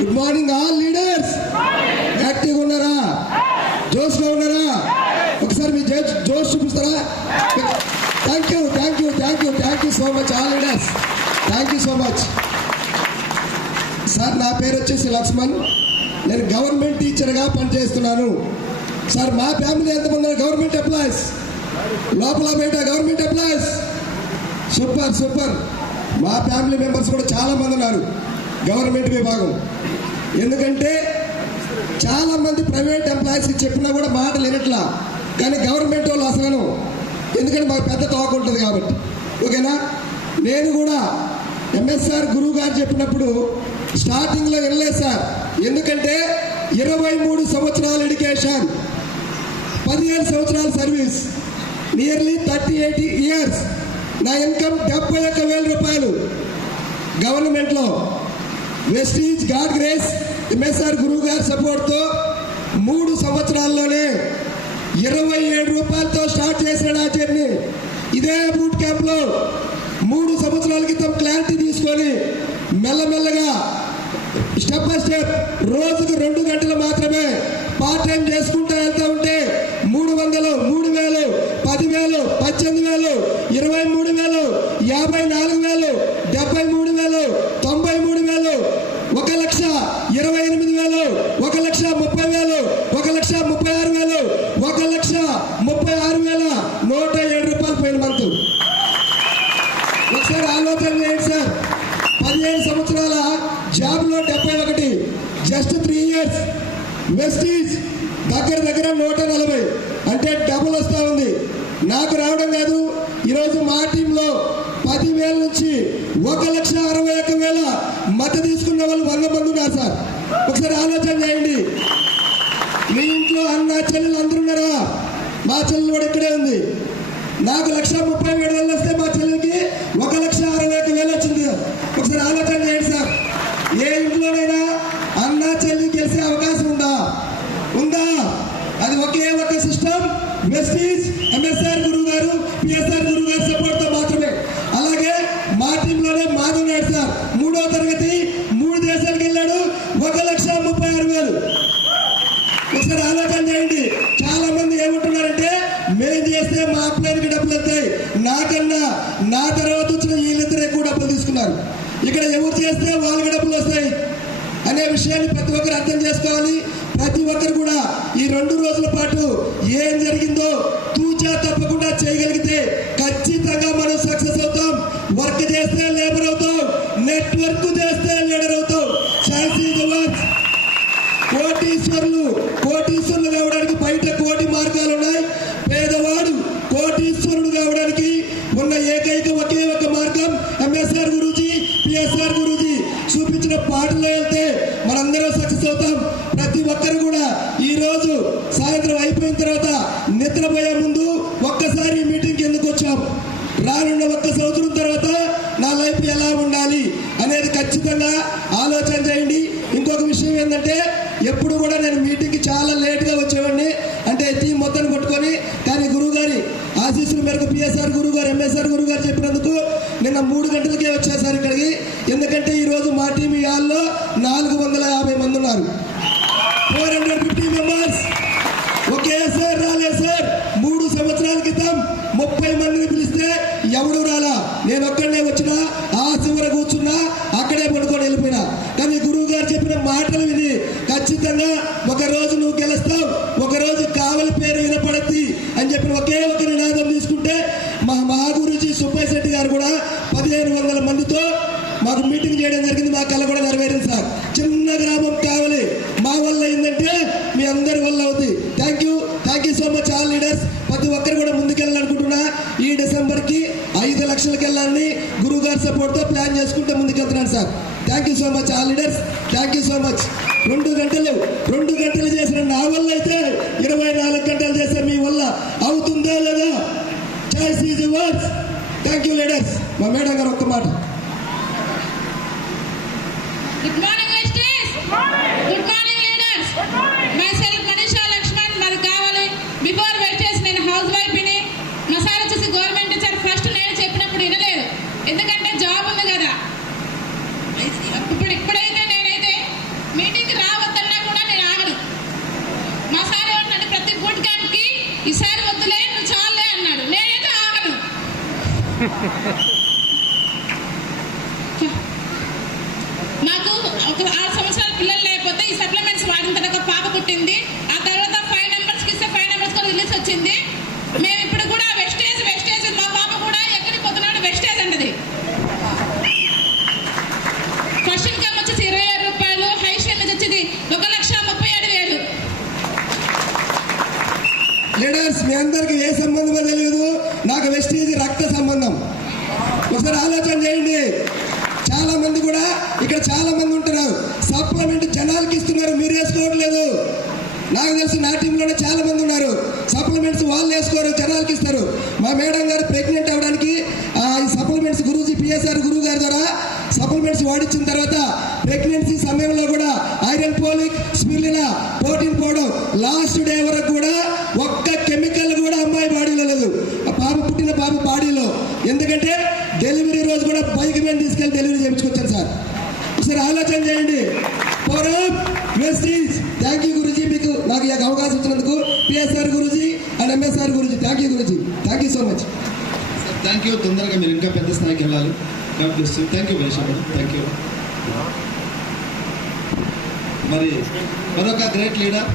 Good morning all leaders. యాక్టివ్గా ఉన్నారా? జోష్గా ఉన్నారా? ఒకసారి మీ జోష్ చూపిస్తారా? Thank you thank you thank you thank you so much all leaders. Thank you so much sir. నా పేరు వచ్చేసి లక్ష్మణ్. నేను గవర్నమెంట్ టీచర్గా పనిచేస్తున్నాను సార్. మా ఫ్యామిలీ ఎంతమంది గవర్నమెంట్ ఎంప్లాయీస్? లోపల బయట గవర్నమెంట్ ఎంప్లాయీస్. Super super. మా ఫ్యామిలీ మెంబర్స్ కూడా చాలామంది ఉన్నారు గవర్నమెంట్ విభాగం. ఎందుకంటే చాలామంది ప్రైవేట్ ఎంప్లాయీస్ చెప్పినా కూడా మాటలు వినట్లా, కానీ గవర్నమెంట్ వాళ్ళు అసలు ఎందుకంటే మాకు పెద్ద తోక ఉంటుంది కాబట్టి. ఓకేనా? నేను కూడా ఎంఎస్ఆర్ గురువు గారు చెప్పినప్పుడు స్టార్టింగ్లో వినలేదు సార్. ఎందుకంటే 23 సంవత్సరాల ఎడ్యుకేషన్, 15 సంవత్సరాల సర్వీస్, నియర్లీ 38 ఇయర్స్. నా ఇన్కమ్ 71,000 రూపాయలు గవర్నమెంట్లో. వెస్టీజ్ గాడ్ గ్రేస్ ఎంఎస్ఆర్ గురువు గారి సపోర్ట్తో 3 సంవత్సరాల్లోనే 27 రూపాయలతో స్టార్ట్ చేసిన నా జర్నీ. ఇదే బూట్ క్యాంప్లో 3 సంవత్సరాల క్రితం క్లారిటీ తీసుకొని మెల్లమెల్లగా స్టెప్ బై స్టెప్ రోజుకు 2 గంటలు మాత్రమే పార్ట్ టైం చేసుకుంటూ వెళ్తూ ఉంటే 300, 3,000, 10,000, 18,000, 23,000, 54,000, 73,000, 93,000, 1,28,000, 1,30,000, 1,36,000, 1,36,107 రూపాయలు పోయిన మంత్. ఒకసారి ఆలోచన చేయండి సార్. 15 సంవత్సరాల జాబ్లో 71, జస్ట్ 3 ఇయర్స్. వెస్టీజ్ దగ్గర 140, అంటే డబుల్ వస్తూ ఉంది. నాకు రావడం కాదు, ఈరోజు మా టీంలో 10,000 నుంచి 1,61,000 మద్దతు తీసుకున్న వాళ్ళు 100 మంది ఉన్నారు సార్. ఒకసారి ఆలోచన చేయండి. మీ ఇంట్లో అన్న చెల్లెలు అందరూ ఉన్నారా? మా చెల్లెలు కూడా ఇక్కడే ఉంది. నాకు 1,37,000 వస్తే మా చెల్లెలకి 1,61,000 వచ్చింది. ఒకసారి ఆలోచన చేయండి సార్. ఏ ఇంట్లోనైనా అన్న చెల్లి గెలిచే అవకాశం ఉందా? అది ఒకే ఒక సిస్టమ్, వెస్టీజ్ ఎంఎస్ఆర్ గురువు గారు, పిఎస్ఆర్ గురువు గారు సపోర్ట్తో మాత్రమే. అలాగే మా టీంలోనే మాధవ్ నాయుడు సార్ 3వ తరగతి 3 దేశాలకు వెళ్ళాడు, 1,36,000. ఒకసారి ఆలోచన చేయండి. చాలా మంది ఏమంటున్నారంటే మేము చేస్తే మా అప్లైన్కి డబ్బులు వస్తాయి, నాకన్నా నా తర్వాత వచ్చిన వీళ్ళిద్దరు ఎక్కువ డబ్బులు తీసుకున్నారు, ఇక్కడ ఎవరు చేస్తే వాళ్ళకి డబ్బులు వస్తాయి అనే విషయాన్ని ప్రతి ఒక్కరు అర్థం చేసుకోవాలి. ప్రతి ఒక్కరు కూడా ఈ 2 రోజుల పాటు ఏం జరిగిందో తూచా తప్పకుండా చేయగలిగితే ఖచ్చితంగా మనం సక్సెస్ అవుతాం. వర్క్ చేస్తే లేబర్ అవుతాం, నెట్వర్క్ చేస్తే లీడర్ అవుతాం. కోటీశ్వరులు కావడానికి బయట కోటి మార్గాలు ఉన్నాయి. పేదవాడు కోటీశ్వరుడు కావడానికి ఉన్న ఏకైక ఒకే ఒక మార్గం ఎంఎస్ఆర్ గురూజీ, పిఎస్ఆర్ గురూజీ చూపించిన పాటలో వెళ్తే మనందరం సక్సెస్ అవుతాం. ప్రతి ఒక్కరు కూడా ఈ రోజు సాయంత్రం అయిపోయిన తర్వాత నిద్రపోయే ముందు ఒక్కసారి మీటింగ్కి ఎందుకు వచ్చాం, రానున్న 1 సంవత్సరం తర్వాత నా లైఫ్ ఎలా ఉండాలి అనేది ఖచ్చితంగా ఆలోచన చేయండి. ఇంకొక విషయం ఏంటంటే ఎప్పుడు కూడా నేను మీటింగ్కి చాలా లేట్గా వచ్చేవాడిని, అంటే టీం మొత్తం కొట్టుకొని. కానీ గురువు గారి ఆశీస్సుల మేరకు పిఎస్ఆర్ గురువు గారు, ఎంఎస్ఆర్ గురువు గారు చెప్పినందుకు నిన్న 3 గంటలకే వచ్చేసారు ఇక్కడికి. ఎందుకంటే ఈరోజు మా టీం ఈ హాల్లో 450 మంది ఉన్నారు, 450 మెంబర్స్. ఒకేసారి రాలే సార్. 3 సంవత్సరాల క్రితం 30 మందిని పిలిస్తే ఎవడు రాలా, నేను ఒక్కడనే వచ్చినా, ఆ చివర కూర్చున్నా, అక్కడే పడుకొని వెళ్ళిపోయినా. కానీ గురువు గారు చెప్పిన మాటలు విని ఖచ్చితంగా ఒకరోజు నువ్వు గెలుస్తావు, ఒకరోజు కావలి పేరు వినపడద్ది అని చెప్పిన ఒకే ఒక నినాదం తీసుకుంటే మా మహాగురుజీ సుబ్బయ్య శెట్టి గారు కూడా 1,500 మందితో మాకు మీటింగ్ చేయడం జరిగింది. మా కళ కూడా నెరవేరింది సార్. చిన్న గ్రామం కావాలి, మా వల్ల అయిందంటే మీ అందరి వల్ల అవుతుంది. Thank you so much all leaders. ప్రతి ఒక్కరు కూడా ముందుకెళ్ళాలనుకుంటున్నా. ఈ డిసెంబర్కి 5 లక్షలకి వెళ్ళాలని గురువు గారి సపోర్ట్తో ప్లాన్ చేసుకుంటే ముందుకెళ్తున్నాను sir. Thank you so much all leaders. Thank you so much. 2 గంటలు చేసిన నా వల్ల అయితే 24 గంటలు చేస్తే మీ వల్ల అవుతుందా లేదా? Choice is yours. Thank you leaders. మా మేడం గారు ఒక్క మాట. Good morning, Vesties. Good morning, leaders. Myself, Manisha Lakshman, మాది కావాలి. బిఫోర్ వెస్టేజ్ నేను హౌస్ వైఫ్ ని. మా సార్ వచ్చేసి గవర్నమెంట్ టీచర్. ఫస్ట్ నేను చెప్పినప్పుడు వినలేదు, ఎందుకంటే జాబ్ ఉంది కదా. ఇప్పుడైతే నేనైతే నాకు ఒక 6 సంవత్సరాల పిల్లలు లేకపోతే ఈ సప్లిమెంట్స్ వాడిన తర్వాత ఒక పాప పుట్టింది. ఆ తర్వాత 5 నెంబర్స్కి ఇస్తే 5 నెంబర్స్ కూడా రిలీజ్ వచ్చింది. మేము ఇప్పుడు కూడా వెస్టేజ్ మా పాప కూడా ఎక్కడికి పోతున్నాడు వెస్టేజ్ అంటది. ఫస్ట్ ఇన్కమ్ వచ్చేసి 27 రూపాయలు, హై స్టేజ్ వచ్చేది 1,37,000. లీడర్స్, మీ అందరికి ఏ సంబంధమో తెలియదు, నాకు వెస్టేజ్ రక్త సంబంధం. ఒకసారి ఆలోచన చేయండి. చాలా మంది కూడా ఇక్కడ చాలా మంది ఉంటున్నారు, సప్లిమెంట్ జనాలకి ఇస్తున్నారు, మీరు వేసుకోవట్లేదు. నాకు తెలిసి నా టీంలోనే చాలా మంది ఉన్నారు, సప్లిమెంట్స్ వాళ్ళు వేసుకోరు, జనాలకి ఇస్తారు. మా మేడం గారు ప్రెగ్నెంట్ అవ్వడానికి ఈ సప్లిమెంట్స్ గురూజీ పిఎస్ఆర్ గురువు గారి ద్వారా సప్లిమెంట్స్ వాడించిన తర్వాత ప్రెగ్నెన్సీ సమయంలో కూడా iron folic, spirulina, protein powder last day వరకు కూడా ఒక్క కెమికల్ కూడా అమ్మాయి బాడీలో లేదు, పుట్టిన పాప బాడీలో. ఎందుకంటే డెలివరీ రోజు కూడా బైక్ మీద తీసుకెళ్లి డెలివరీ చేయించుకొచ్చారు సార్. ఒకసారి ఆలోచన చేయండి. థ్యాంక్ యూ గురూజీ, మీకు నాకు ఈ అవకాశం ఇచ్చినందుకు. PSR Guruji and MSR Guruji, thank you Guruji, thank you so much. Thank you. తొందరగా మీరు ఇంకా పెద్ద స్థాయికి వెళ్ళాలి. థ్యాంక్ యూ మనిషి, థ్యాంక్ యూ. మరి మరొక గ్రేట్ లీడర్